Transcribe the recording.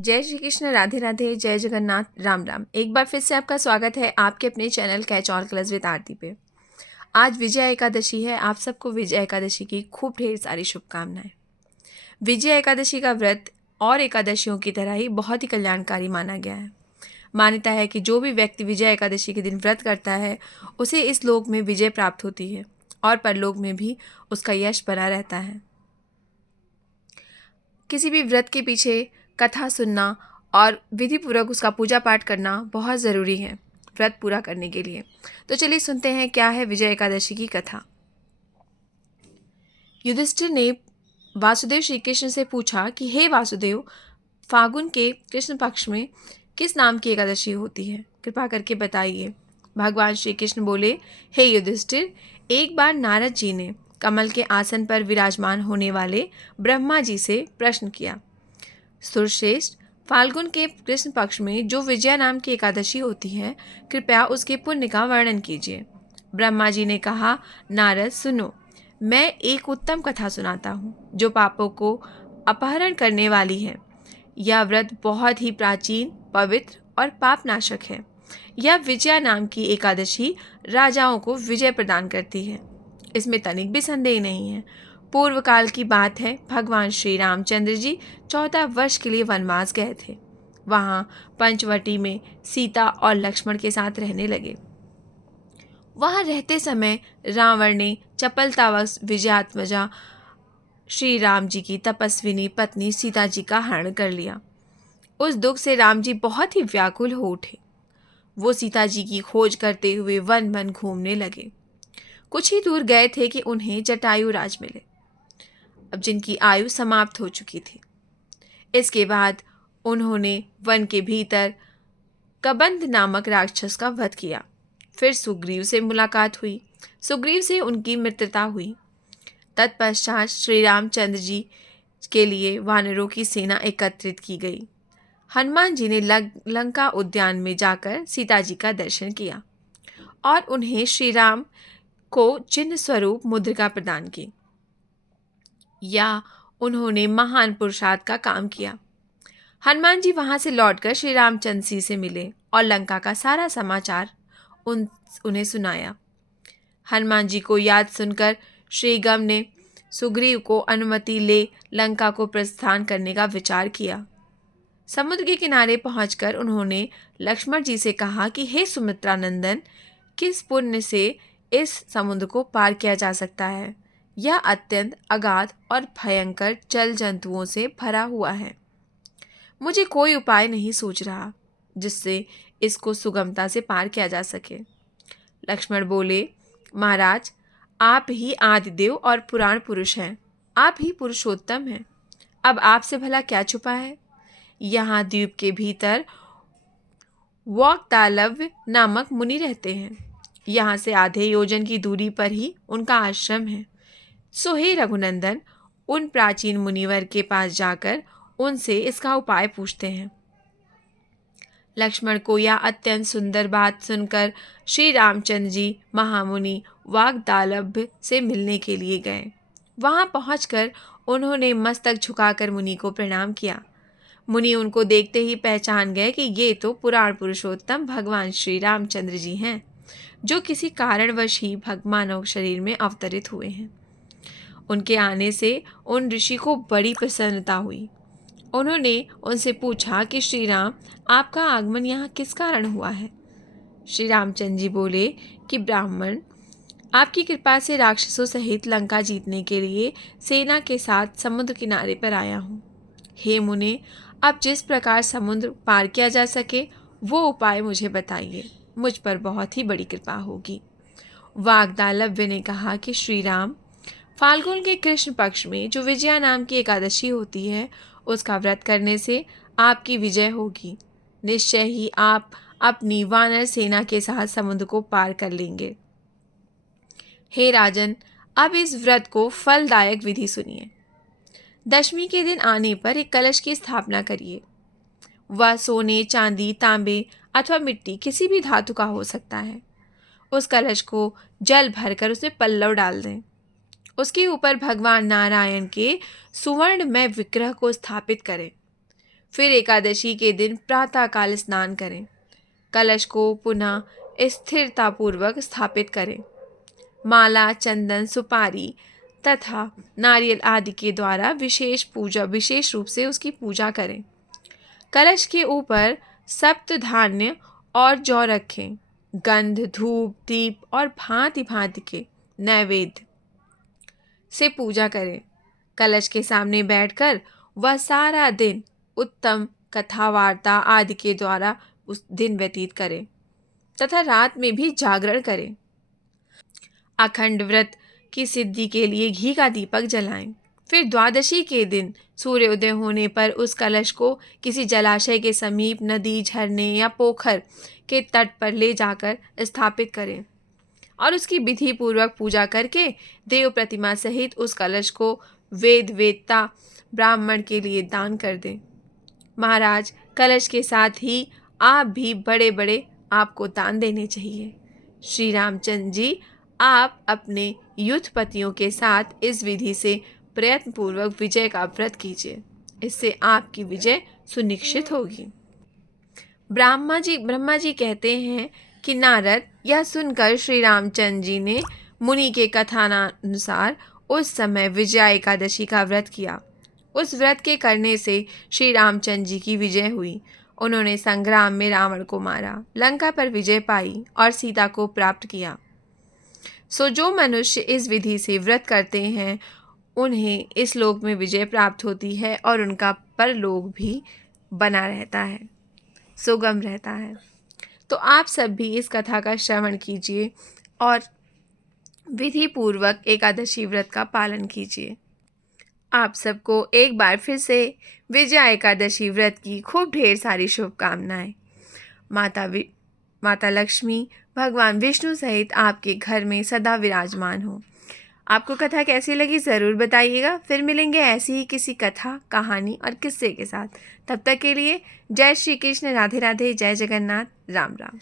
जय श्री कृष्ण, राधे राधे, जय जगन्नाथ, राम राम। एक बार फिर से आपका स्वागत है आपके अपने channel catch all class with Aarti पे। आज विजया एकादशी है। आप सबको विजया एकादशी की खूब ढेर सारी शुभकामनाएं। विजया एकादशी का व्रत और एकादशियों की तरह ही बहुत ही कल्याणकारी माना गया है। मान्यता है कि जो भी व्यक्ति विजया एकादशी के दिन व्रत करता है उसे इस लोक में विजय प्राप्त होती है और परलोक में भी उसका यश बना रहता है। किसी भी व्रत के पीछे कथा सुनना और विधि पूर्वक उसका पूजा पाठ करना बहुत ज़रूरी है व्रत पूरा करने के लिए। तो चलिए सुनते हैं क्या है विजय एकादशी की कथा। युधिष्ठिर ने वासुदेव श्री कृष्ण से पूछा कि हे वासुदेव, फागुन के कृष्ण पक्ष में किस नाम की एकादशी होती है, कृपा करके बताइए। भगवान श्री कृष्ण बोले, हे युधिष्ठिर, एक बार नारद जी ने कमल के आसन पर विराजमान होने वाले ब्रह्मा जी से प्रश्न किया, सुरश्रेष्ठ, फाल्गुन के कृष्ण पक्ष में जो विजया नाम की एकादशी होती है, कृपया उसके पुण्य का वर्णन कीजिए। ब्रह्मा जी ने कहा, नारद सुनो, मैं एक उत्तम कथा सुनाता हूँ जो पापों को अपहरण करने वाली है। यह व्रत बहुत ही प्राचीन, पवित्र और पापनाशक है। यह विजया नाम की एकादशी राजाओं को विजय प्रदान करती है, इसमें तनिक भी संदेह नहीं है। पूर्व काल की बात है, भगवान श्री रामचंद्र जी 14 वर्ष के लिए वनवास गए थे। वहाँ पंचवटी में सीता और लक्ष्मण के साथ रहने लगे। वहाँ रहते समय रावण ने चपलतावश विजयात्मजा श्री राम जी की तपस्विनी पत्नी सीता जी का हरण कर लिया। उस दुख से राम जी बहुत ही व्याकुल हो उठे। वो सीता जी की खोज करते हुए वन वन घूमने लगे। कुछ ही दूर गए थे कि उन्हें जटायु राज मिले, अब जिनकी आयु समाप्त हो चुकी थी। इसके बाद उन्होंने वन के भीतर कबंध नामक राक्षस का वध किया। फिर सुग्रीव से मुलाकात हुई। सुग्रीव से उनकी मित्रता हुई। तत्पश्चात श्री रामचंद्र जी के लिए वानरों की सेना एकत्रित की गई। हनुमान जी ने लंका उद्यान में जाकर सीता जी का दर्शन किया और उन्हें श्री राम को चिन्ह स्वरूप मुद्रिका प्रदान की। या उन्होंने महान पुरुषार्थ का काम किया। हनुमान जी वहां से लौटकर श्री रामचंद्र जी से मिले और लंका का सारा समाचार उन्हें सुनाया। हनुमान जी को याद सुनकर श्रीगम ने सुग्रीव को अनुमति ले लंका को प्रस्थान करने का विचार किया। समुद्र के किनारे पहुंचकर उन्होंने लक्ष्मण जी से कहा कि हे सुमित्रा नंदन, किस पुण्य से इस समुद्र को पार किया जा सकता है? यह अत्यंत अगाध और भयंकर जल जंतुओं से भरा हुआ है। मुझे कोई उपाय नहीं सूझ रहा जिससे इसको सुगमता से पार किया जा सके। लक्ष्मण बोले, महाराज, आप ही आदिदेव और पुराण पुरुष हैं। आप ही पुरुषोत्तम हैं। अब आपसे भला क्या छुपा है? यहाँ द्वीप के भीतर वाक्तालव्य नामक मुनि रहते हैं। यहाँ से आधे योजन की दूरी पर ही उनका आश्रम है। सो हे रघुनंदन, उन प्राचीन मुनिवर के पास जाकर उनसे इसका उपाय पूछते हैं। लक्ष्मण को यह अत्यंत सुंदर बात सुनकर श्री रामचंद्र जी महामुनि वाग्दालभ्य से मिलने के लिए गए। वहां पहुंचकर उन्होंने मस्तक झुकाकर मुनि को प्रणाम किया। मुनि उनको देखते ही पहचान गए कि ये तो पुराण पुरुषोत्तम भगवान श्री रामचंद्र जी हैं, जो किसी कारणवश ही मानव शरीर में अवतरित हुए हैं। उनके आने से उन ऋषि को बड़ी प्रसन्नता हुई। उन्होंने उनसे पूछा कि श्री राम, आपका आगमन यहाँ किस कारण हुआ है? श्री रामचंद्र जी बोले कि ब्राह्मण, आपकी कृपा से राक्षसों सहित लंका जीतने के लिए सेना के साथ समुद्र किनारे पर आया हूँ। हे मुने, अब जिस प्रकार समुद्र पार किया जा सके वो उपाय मुझे बताइए, मुझ पर बहुत ही बड़ी कृपा होगी। वाग्दालव्य ने कहा कि श्री राम, फाल्गुन के कृष्ण पक्ष में जो विजया नाम की एकादशी होती है, उसका व्रत करने से आपकी विजय होगी। निश्चय ही आप अपनी वानर सेना के साथ समुद्र को पार कर लेंगे। हे राजन, अब इस व्रत को फलदायक विधि सुनिए। दशमी के दिन आने पर एक कलश की स्थापना करिए। वह सोने, चांदी, तांबे अथवा मिट्टी किसी भी धातु का हो सकता है। उस कलश को जल भरकर उसमें पल्लव डाल दें। उसके ऊपर भगवान नारायण के सुवर्ण में विग्रह को स्थापित करें। फिर एकादशी के दिन प्रातःकाल स्नान करें। कलश को पुनः स्थिरतापूर्वक स्थापित करें। माला, चंदन, सुपारी तथा नारियल आदि के द्वारा विशेष रूप से उसकी पूजा करें। कलश के ऊपर सप्त धान्य और जौ रखें। गंध, धूप, दीप और भांति भांति के नैवेद्य से पूजा करें। कलश के सामने बैठकर वह सारा दिन उत्तम कथा वार्ता आदि के द्वारा उस दिन व्यतीत करें तथा रात में भी जागरण करें। अखंड व्रत की सिद्धि के लिए घी का दीपक जलाएं। फिर द्वादशी के दिन सूर्योदय होने पर उस कलश को किसी जलाशय के समीप, नदी, झरने या पोखर के तट पर ले जाकर स्थापित करें और उसकी विधि पूर्वक पूजा करके देव प्रतिमा सहित उस कलश को वेदता ब्राह्मण के लिए दान कर दें। महाराज, कलश के साथ ही आप भी बड़े बड़े आपको दान देने चाहिए। श्री रामचंद्र जी, आप अपने युद्धपतियों के साथ इस विधि से प्रयत्नपूर्वक विजय का व्रत कीजिए। इससे आपकी विजय सुनिश्चित होगी। ब्रह्मा जी कहते हैं कि नारद यह सुनकर श्री रामचंद्र जी ने मुनि के कथनानुसार उस समय विजया एकादशी का व्रत किया। उस व्रत के करने से श्री रामचंद्र जी की विजय हुई। उन्होंने संग्राम में रावण को मारा, लंका पर विजय पाई और सीता को प्राप्त किया। सो जो मनुष्य इस विधि से व्रत करते हैं उन्हें इस लोक में विजय प्राप्त होती है और उनका परलोक भी बना रहता है, सुगम रहता है। तो आप सब भी इस कथा का श्रवण कीजिए और विधि पूर्वक एकादशी व्रत का पालन कीजिए। आप सबको एक बार फिर से विजया एकादशी व्रत की खूब ढेर सारी शुभकामनाएं। माता लक्ष्मी, भगवान विष्णु सहित आपके घर में सदा विराजमान हो। आपको कथा कैसी लगी ज़रूर बताइएगा। फिर मिलेंगे ऐसी ही किसी कथा, कहानी और किस्से के साथ। तब तक के लिए जय श्री कृष्ण, राधे राधे, जय जगन्नाथ, राम राम।